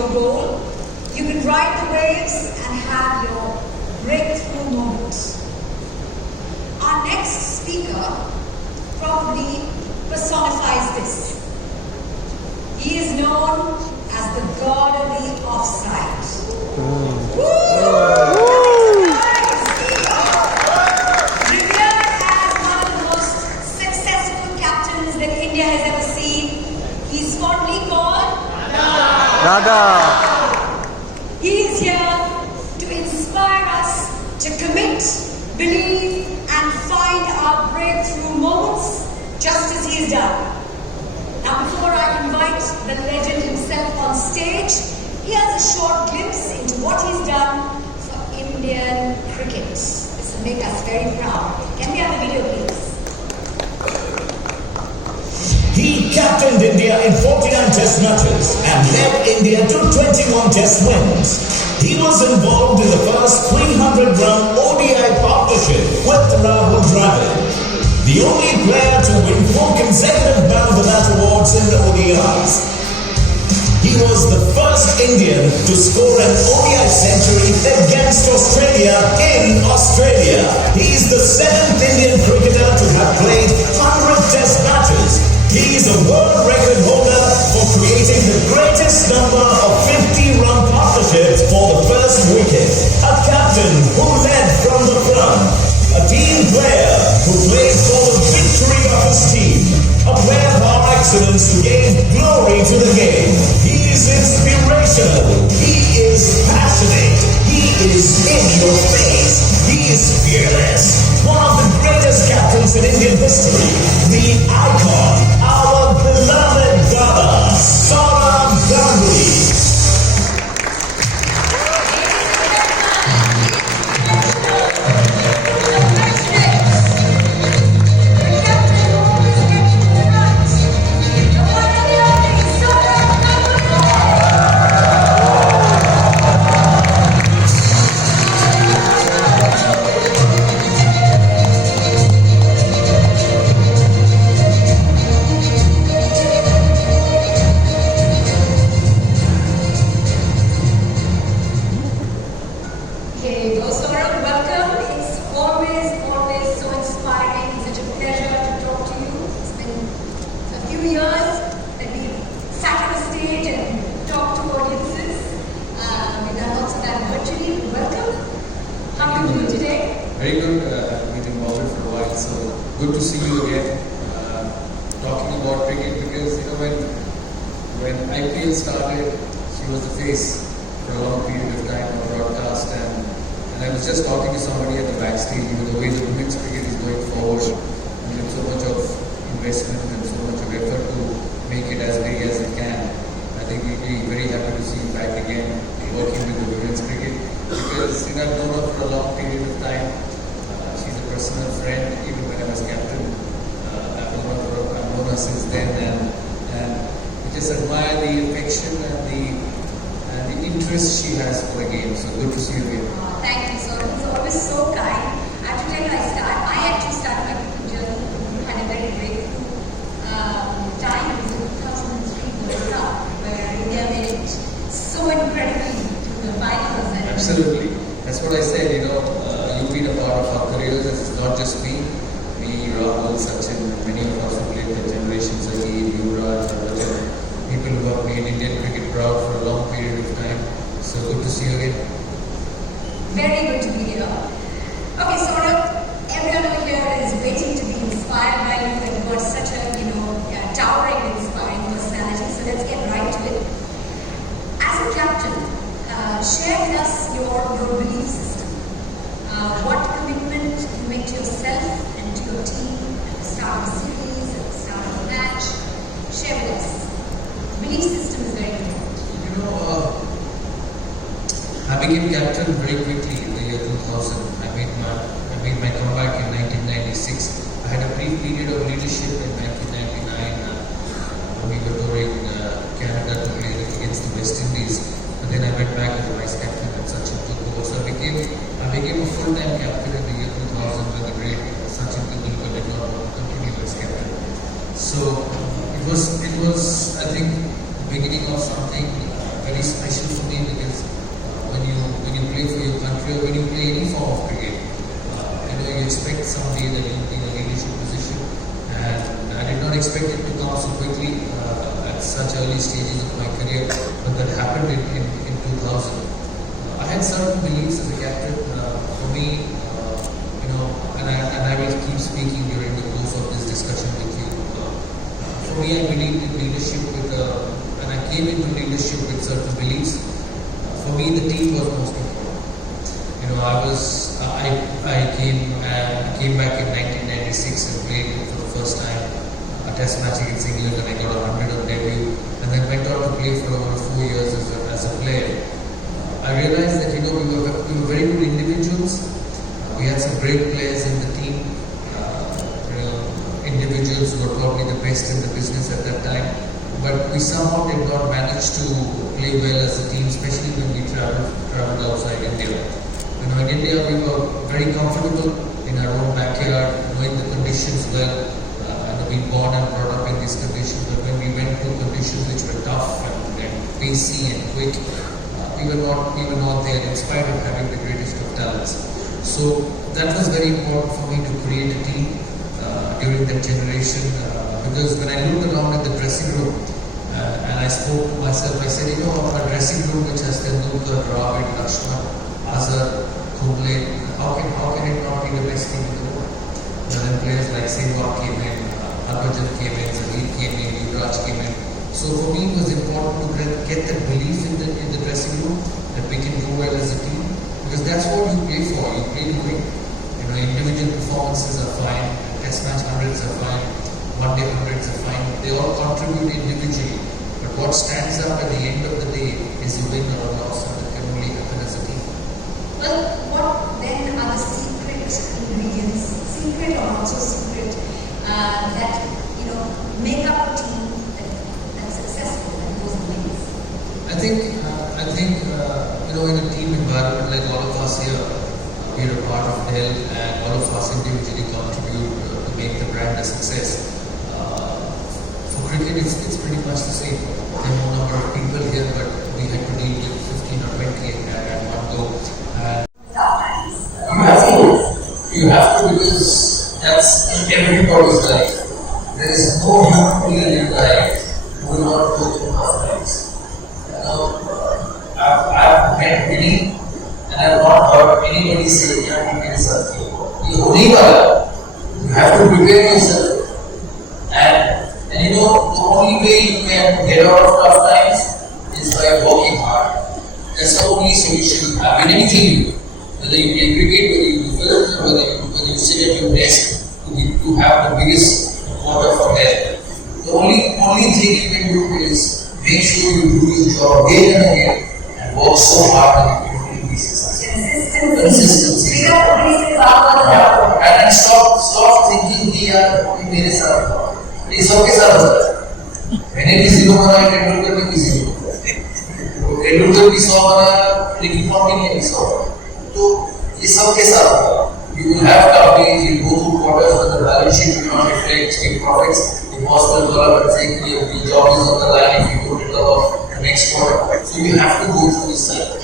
your goal. You can ride the waves and have your breakthrough moment. Our next speaker probably personifies this. He is known as the god of the offside. Revered as one of the most successful captains that India has ever seen, he's fondly called Dada. He is here to inspire us to commit, believe, and find our breakthrough moments, just as he has done. Now, before I invite the legend himself on stage, here's a short glimpse into what he's done for Indian cricket. This will make us very proud. Can we have the video, please? He captained India in 49 test matches and led India to 21 test wins. He was involved in the first 300-run ODI partnership with Rahul Dravid, the only player to win 4 consecutive Man of the Match awards in the ODIs. He was the first Indian to score an ODI century against Australia in Australia. He is the 7th Indian cricketer to have played 100 test matches. He is a world record holder for creating the greatest number of 50-run partnerships for the first wicket. A captain who led from the front. A team player who played for the victory of his team. A player par excellence who gave glory to the game. He is inspirational. He is passionate. He is in your face. He is fearless. One of the greatest captains in Indian history. The icon, our beloved brother, Sourav Ganguly. Very good. We've been involved for a while, so good to see you again. Talking about cricket because when IPL started, she was the face for a long period of time on broadcast, and I was just talking to somebody at the backstage. The way the women's cricket is going forward, and with so much of investment and so much of effort to make it as big as it can, I think we'll be very happy to see you back again working with the women's cricket because I've known her for a long period of time. She's a personal friend, even when I was captain. I've known her since then, and we just admire the affection and the interest she has for the game. So good to see you again. Thank you, sir. He's always so kind. I have to tell you, I actually started my cricket journey. Had a very breakthrough time in 2003 World Cup, where India made it so incredibly to the finals. Absolutely. That's what I said. You've been a part of our careers. It's not just me. Me, Rahul, Sachin, many of us who played the generations of Yuvraj, people who have made Indian cricket proud for a long period of time. So good to see you again. Very good to be here. Okay, Sourav, everyone over here is waiting to be inspired by you, and you've got such a towering and inspiring personality. So let's get right to it. As a captain, share with us your belief system. What commitment you make to yourself and to your team at the start of a series, at the start of a match. Share with us. Belief system is very important. I became captain very quickly in the year 2000. I made my comeback in 1996. I had a brief period of leadership in 1999 when we were touring Canada to play against the West Indies. But then I went back as a vice captain and Sachin took over. So I became a full-time captain in the year 2000 when the great Sachin did not continue as captain. So it was I think the beginning of something very special for me because when you play for your country or when you play any form of cricket, you expect someday that you'll be in a leadership position, and I did not expect it to come so quickly at such early stages of my career, but that happened in 2000. I had certain beliefs as a captain. For me, and I will keep speaking during the course of this discussion with you. For me, I believed in leadership and I came into leadership with certain beliefs. For me, the team was most important. I came back in 1996 and played for the first time a test match against England, and I got 100 on debut, and then went on to play for over 4 years as a player. I realized that we were very good individuals. We had some great players in the team, individuals who were probably the best in the business at that time. But we somehow did not manage to play well as a team, especially when we traveled outside India. In India, we were very comfortable in our own backyard, knowing the conditions well, being born and brought up in these conditions. But when we went to conditions which were tough and pacey and quick, we were not there in spite of having the greatest of talents. So that was very important for me to create a team during that generation, because when I looked around at the dressing room and I spoke to myself, I said, a dressing room which has Tendulkar, Dravid, Lakshman, Azhar, Kumble, how can it not be the best team in the world? Then players like Sehwag came in, Harbhajan came in, Zaheer came in, Yuvraj came in. So for me, it was important to get that belief in the dressing room that we can do well as a team, because that's what you play for. You play to win. Individual performances are fine, test match hundreds are fine, one-day hundreds are fine. They all contribute individually, but what stands up at the end of the day is a win or a loss, and that can only happen as a team. Well, what then are the secret ingredients, secret or not so secret, that make up a team that's successful and goes wins? I think in a team environment like all of us here, we are a part of Dell, and all of us individually contribute to make the brand a success. For cricket, it's pretty much the same. There are more number of people here, but we had to deal with 15 or 20 at one go. You have to, because that's everybody's life. There is no human being in your life who will not go through tough times. I've met many, and I've not heard anybody say, you have to prepare yourself. And the only way you can get out of tough times is by working hard. That's the only solution you have in anything you do. Whether you play cricket, whether you do film, whether you sit at your desk to have the biggest quarter for health. The only thing you can do is make sure you do your job day and again and work so hard that you can be successful. Consistency. And stop thinking कि यार मेरे साथ ये सबके साथ होता है. मैंने भी 0 बनाया, टेंडुलकर ने भी 0 बनाया. टेंडुलकर भी 100 बनाया, लेकिन ट्रॉफी नहीं भी 100. तो ये सबके साथ होता है. You will have tough days, you go through quarters when the balance sheet will not reflect your profits. Impossible to say the job is on the line if you don't recover the next quarter. So you have to go through this cycle.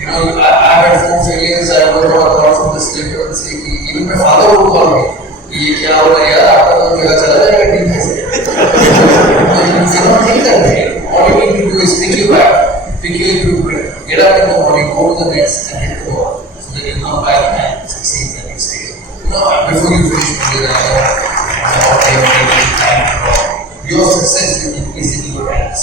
I had 4 failures. I would have gone from the slipper and say, even my father would call me. ये क्या हो रहा है यार, आपका तो जगह चला जाएगा टीम से. You cannot think that way. All you need to do is pick your back, pick your equipment, get up in the morning, go to the nets and hit the ball. So that you come back and succeed the next day. Before you finish your success is in your hands.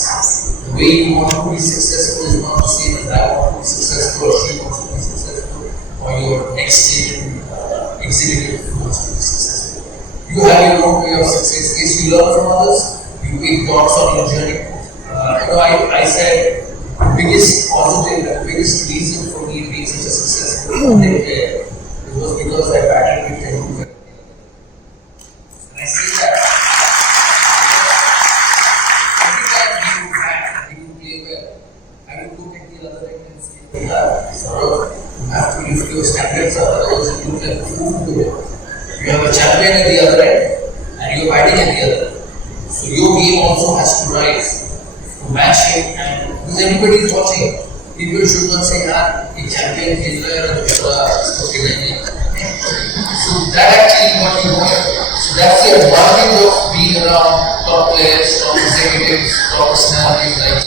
The way you want to be successful is not the same as I want to be successful, or she wants to be successful, or your next executive wants to be successful. You have your own way of success. Yes, you learn from others, you take dots on your journey. I said the biggest positive, the biggest reason for me being such a successful player was because I battled with Tendulkar. And I say that every time he would play well, I would look at the other end and say, Sourav, you have to lift your standards up, otherwise you look like a fool to it. You have a champion at the other end, and you're batting at the other end. So your game also has to rise to match him, and this because everybody is watching. People should not say, he champion खेल रहा है okay नहीं. So that actually is what you want. So that's the advantage of being around top players, top executives, top personalities like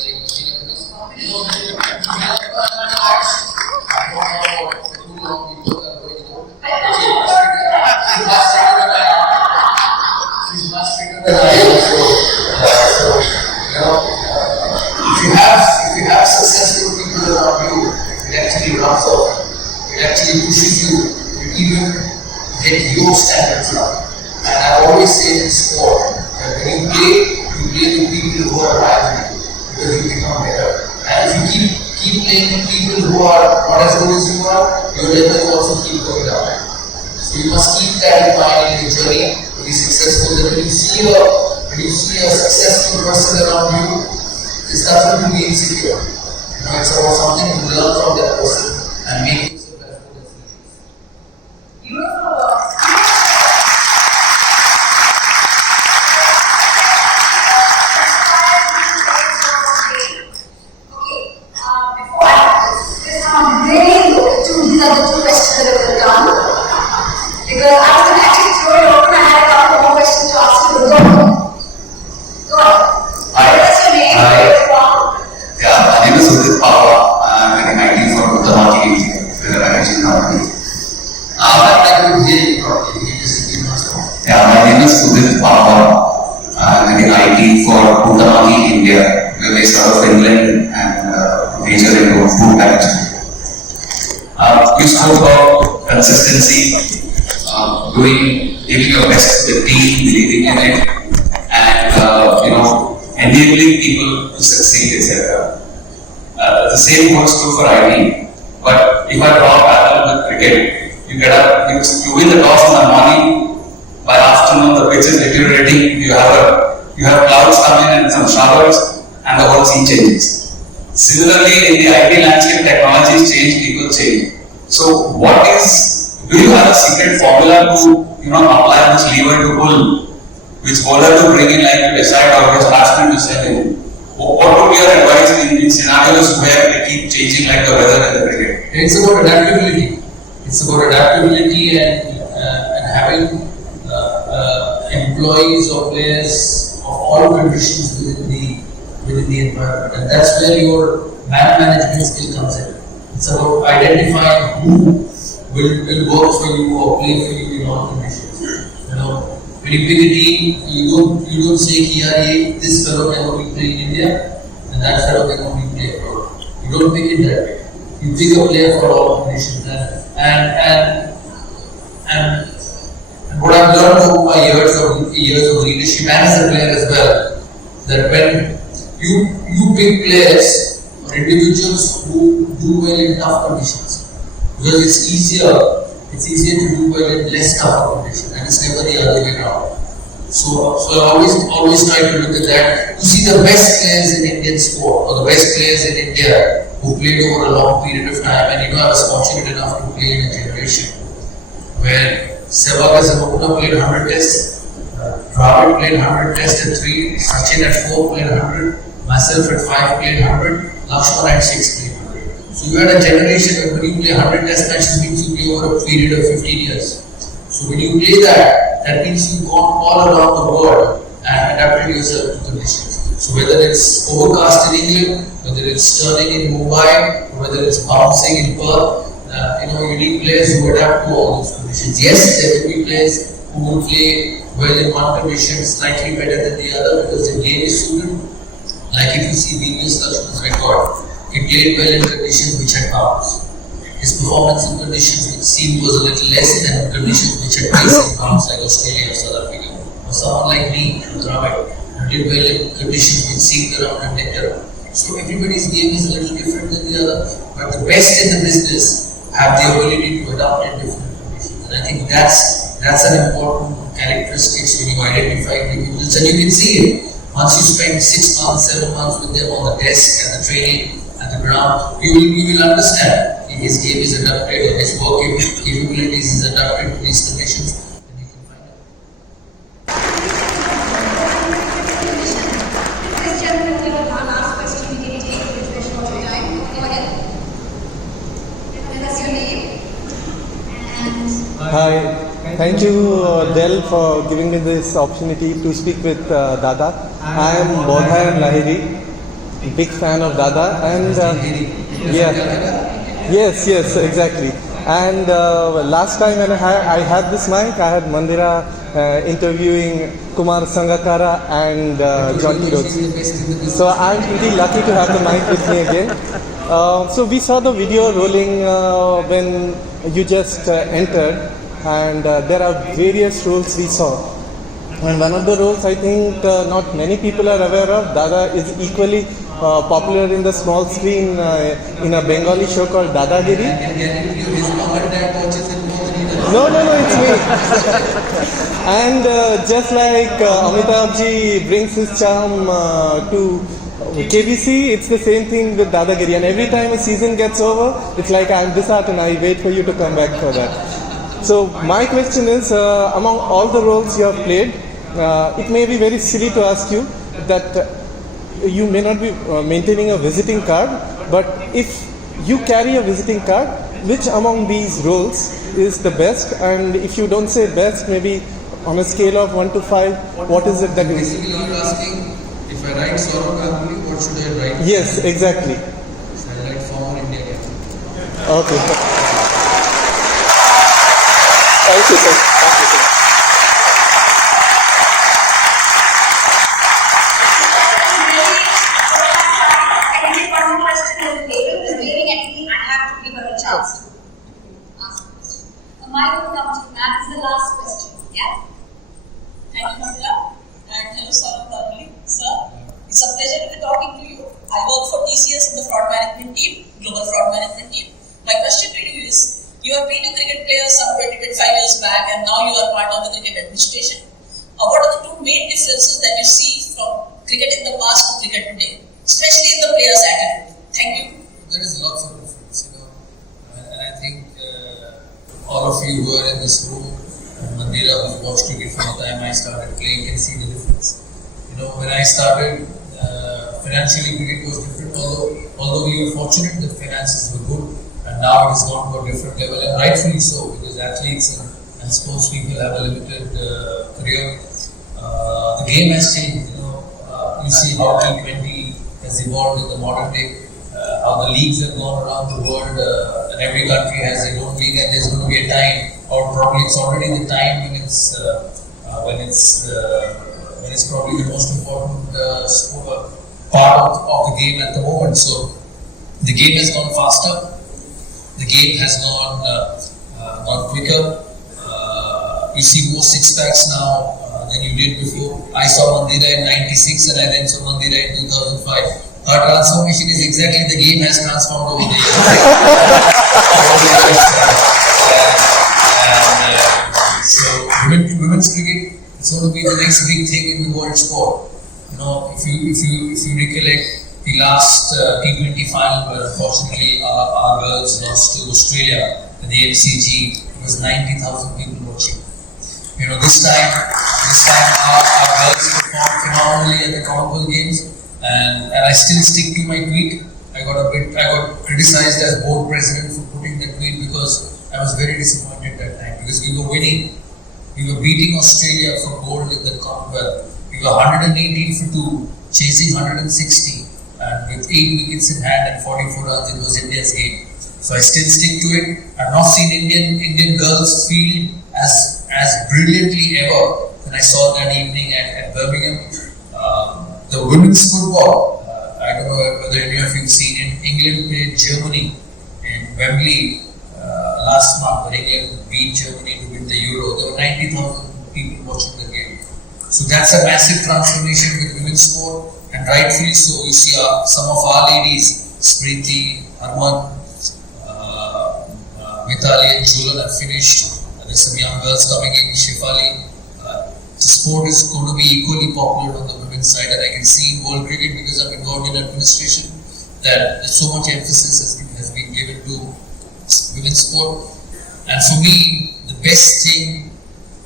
you know, she's much bigger than I am. If you have successful people around you, it actually rubs off. It actually pushes you to even get your standards up. And I always say in sport that when you play with people who are higher than you because you become better. And if you keep playing with people who are not as good as you are, your level will also keep going down. So you must keep that in mind in your journey to be successful. That when you see a successful person around you, it's nothing to be insecure. You know, it's about something to learn from that person and make yourself as good as he is. Beautiful. Before I'm really good to these are the two questions that I have done. Because I was going to actually throw it open. I had a couple more questions to ask you. Go on. What's your name? Where are you from? Yeah, my name is Sourav Ganguly. I'm an IT for Uttarakhand, with a packaging company. Yeah, my name is Sourav Ganguly. I'm in IT for Uttarakhand, India. We're based out of Finland and major into food packaging. You spoke about consistency, giving your best to the team, believing in it, and enabling people to succeed, etc. The same holds true for IT. But if I draw a parallel with cricket, you get up, you win the toss in the morning. By afternoon, the pitch is deteriorating. You have clouds come in and some showers, and the whole scene changes. Similarly, in the IT landscape, technologies change, people change. So, do you have a secret formula to apply which lever to pull, which bowler to bring in, like to decide, or which batsman to send in? What would be your advice in scenarios where they keep changing like the weather and the cricket? It's about adaptability. It's about adaptability and having employees or players of all conditions within the environment, and that's where your man management skill comes in. It's about identifying who will work for you or play for you in all conditions. When you pick a team, you don't say कि this fellow can only play in India and that fellow can only play abroad. You don't pick it that way. You pick a player for all conditions, and what I've learned over my years of leadership and as a player as well, that when you pick players or individuals who do well in tough conditions, because it's easier to do well in less tough conditions, and it's never the other way around. So I always try to look at that. You see the best players in Indian sport or the best players in India who played over a long period of time, and I was fortunate enough to play in a generation where Sehwag as an opener played 100 tests, Dravid played 100 tests at 3, Sachin at 4 played 100, myself at 5 played 100, Lakshman at 6 played 100. So you had a generation where when you play 100 test matches means you play over a period of 15 years. So when you play that means you've gone all around the world and adapted yourself to conditions. So whether it's overcast in England, whether it's Sterling in Mumbai, or whether it's bouncing in Perth, you need players who adapt to all those conditions. Yes, there will be players who will play well in one condition slightly better than the other because the game is suited. Like if you see Venus Lakshman's record, he played well in conditions which had bounce. His performance in conditions which seemed was a little less than conditions which had basic bounce like Australia or South Africa. Or someone like me, Dravid, who did well in conditions which seemed around and nicked around. So everybody's game is a little different than the other, but the best in the business have the ability to adapt in different conditions. And I think that's an important characteristic when you identify individuals, and you can see it. Once you spend 6 months, 7 months with them on the desk and the training at the ground, you will understand his game is adapted and his work capabilities is adapted to these conditions, and you can find out. This gentleman, one last question we can take, which Hi. Thank you, Dell, for giving me this opportunity to speak with Dada. I am Bodhayan Lahiri, big fan of Dada, and yeah, yes, exactly. And last time when I had this mic, I had Mandira interviewing Kumar Sangakkara and John Rhodes. So I'm pretty lucky to have the mic with me again. So we saw the video rolling when you just entered, and there are various roles we saw. And one of the roles I think not many people are aware of, Dada is equally popular in the small screen in a Bengali show called Dadagiri. No, it's me. And just like Amitabh ji brings his charm to KBC, it's the same thing with Dadagiri. And every time a season gets over, it's like I'm disheartened. I wait for you to come back for that. So my question is, among all the roles you have played, it may be very silly to ask you that you may not be maintaining a visiting card, but if you carry a visiting card, which among these roles is the best? And if you don't say best, maybe on a scale of 1 to 5, what is it that you... Basically, you're asking, if I write Sourav Ganguly, what should I write? Yes, exactly. Should I write former India captain? Okay. Thank you, sir. My will come to Matt is the last question. Yeah? Thank you, Mandira. And hello, Sourav Ganguly. Sir, it's a pleasure to be talking to you. I work for TCS in the fraud management team, global fraud management team. My question to you is, you have been a cricket player some 20-25 years back and now you are part of the cricket administration. What are the two main differences that you see from cricket in the past to cricket today, especially in the players' attitude? Thank you. There is lots of difference, and I think all of you who are in this room, Mandira, who's watched cricket from the time I started playing, can see the difference. When I started, financially cricket was different, although we were fortunate that finances were good, and now it has gone to a different level, and rightfully so, because athletes and sports people have a limited career. The game has changed, you see how T20 has evolved in the modern day, how the leagues have gone around the world, and every country has their own league, and there's going to be a time, or probably it's already the time when it's probably the most important part of the game at the moment. So the game has gone faster, the game has gone quicker. You see more six packs now than you did before. I saw Mandira in '96 and I then saw Mandira in 2005. Our transformation is exactly the game has transformed over the years. So women's cricket is going to be the next big thing in the world sport. If you recollect the last T20 final, where unfortunately our girls lost to Australia at the MCG, it was 90,000 people watching. This time our girls performed phenomenally at the Commonwealth Games. And I still stick to my tweet. I got criticized as board president for putting the tweet because I was very disappointed that time because we were winning. We were beating Australia for gold in the Commonwealth. We were 118 for 2, chasing 160, and with 8 wickets in hand and 44 runs, it was India's game. So I still stick to it. I've not seen Indian girls field as brilliantly ever than I saw that evening at Birmingham. The women's football, I don't know whether any of you have seen it. England played Germany in Wembley last month, when England beat Germany to win the Euro. There were 90,000 people watching the game. So that's a massive transformation with women's sport, and rightfully so. You see some of our ladies, Smriti, Harman, Mitali and Julan have finished. There's some young girls coming in, Shifali. The sport is going to be equally popular on the women's side, and I can see in world cricket, because I'm involved in administration, that so much emphasis has been given to women's sport. And for me, the best thing,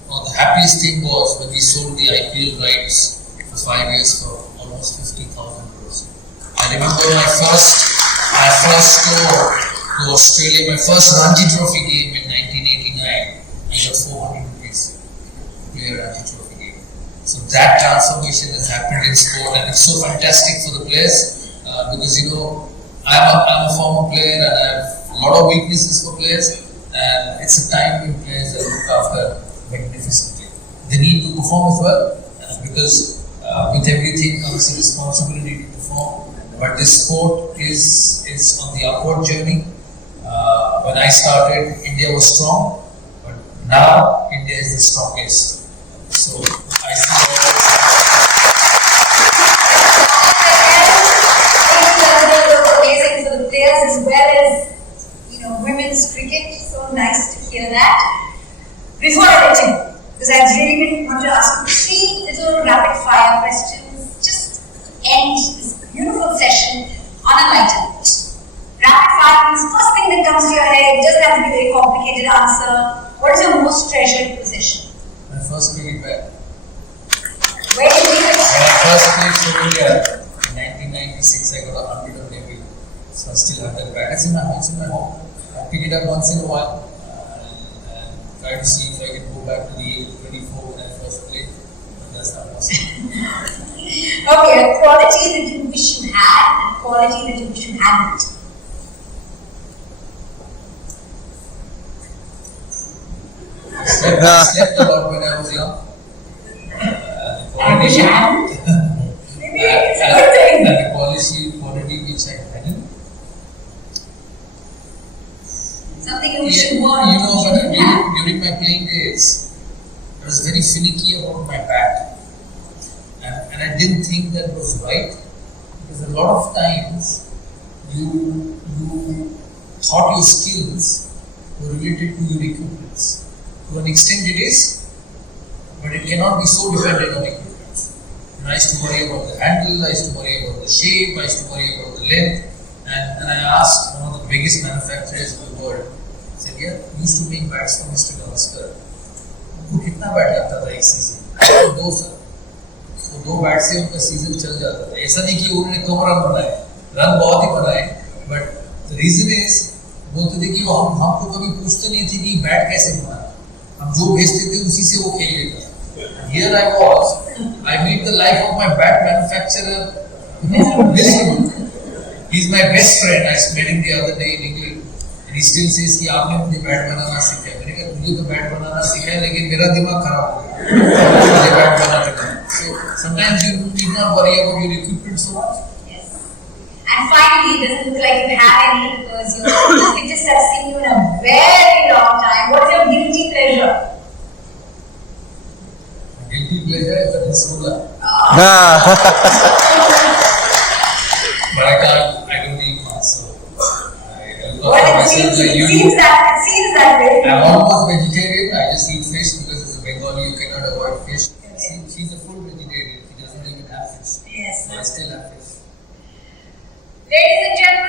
or the happiest thing was when we sold the IPL rights for 5 years for almost 50,000 crores. I remember my first tour to Australia, my first Ranji Trophy game in 1989. I got 400 rupees to play a Ranji Trophy game. So that transformation has happened in sport, and it's so fantastic for the players because I'm a former player and I have a lot of weaknesses for players, and it's a time when players are looked after magnificently. They need to perform as well because with everything comes the responsibility to perform. But this sport is on the upward journey. When I started, India was strong, but now India is the strongest. So I see amazing for the players as well as women's cricket. So nice to hear that. Before I let you go, because I really want to ask you 3 little rapid fire questions, just end this beautiful session on a lighter note. Rapid fire means first thing that comes to your head. It doesn't have to be a very complicated answer. What is your most treasured possession? my first cricket bat. Where did you get it? When I first played for India in 1996, I got 100 on debut. So I still have that bat. It's in my home. I pick it up once in a while and try to see if I can go back to the age of 24 when I first played. But that's not possible. Okay, a quality that you wish you had and a quality that you wish you hadn't. I slept a lot when I was young. I wish you hadn't. Maybe it's a good thing. And the quality which I hadn't. Something you wish you weren't. During my playing days, I was very finicky about my bat. And I didn't think that was right. Because a lot of times, you thought your skills were related to your equipments. To an extent it is, but it cannot be so dependent on equipment. And I used to worry about the handle, I used to worry about the shape, I used to worry about the length. And I asked one of the biggest manufacturers in the world, I said, yeah, you used to make bats for Mr. Gavaskar. उनको कितना bat लगता था एक season? 2 साल. तो 2 bat से उनका season चल जाता था. ऐसा नहीं कि उन्होंने कम रन बनाए, रन बहुत ही बनाए. But the reason is, बोलते थे कि वो हमको कभी पूछते नहीं थे कि बैट कैसे बनाए. हम जो भेजते थे उसी से वो खेल लेता. Here I was, I meet the life of my bat manufacturer. He's my best friend. I met him the other day in England, and he still says कि आपने मुझे बैट बनाना सिखाया. मैंने कहा मुझे तो बैट बनाना सिखाया, लेकिन मेरा दिमाग खराब हो गया. मुझे बैट बनाना था. So sometimes you need not worry about your equipment so much. Yes. And finally, it doesn't look like you have any because you just have seen you in a very long time. What's your guilty pleasure? Guilty pleasure is the Rasgulla. But I don't eat much, so I look after myself like you. It seems that way. I'm almost vegetarian. I just eat fish because as a Bengali you cannot avoid fish. She's a full vegetarian. She doesn't even have fish. Yes. So I still have fish. Ladies and gentlemen,